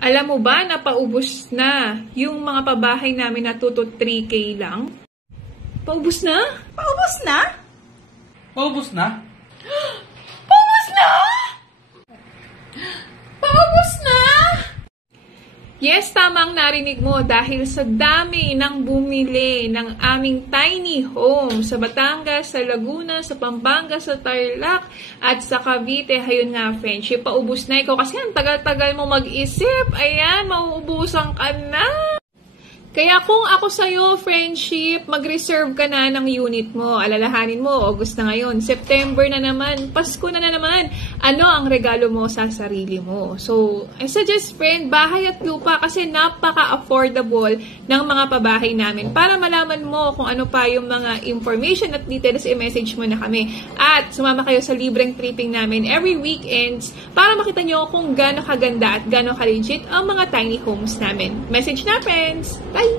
Alam mo ba na paubos na yung mga pabahay namin na 2 to 3K lang? Paubos na? Paubos na? Paubos na? Paubos na? Paubos na? Yes, tama ang narinig mo dahil sa dami ng bumili ng aming tiny home sa Batangas, sa Laguna, sa Pampanga, sa Tarlac, at sa Cavite. Ayun nga, friendship, paubos na ikaw kasi ang tagal-tagal mo mag-isip. Ayan, mauubusan ka na. Kaya kung ako sa'yo, friendship, mag-reserve ka na ng unit mo. Alalahanin mo, August na ngayon, September na naman, Pasko na naman. Ano ang regalo mo sa sarili mo? So, I suggest, friend, bahay at lupa kasi napaka-affordable ng mga pabahay namin. Para malaman mo kung ano pa yung mga information at details, i-message mo na kami. At sumama kayo sa libreng tripping namin every weekends para makita nyo kung gaano kaganda at gaano ka-legit ang mga tiny homes namin. Message na, friends! Bye!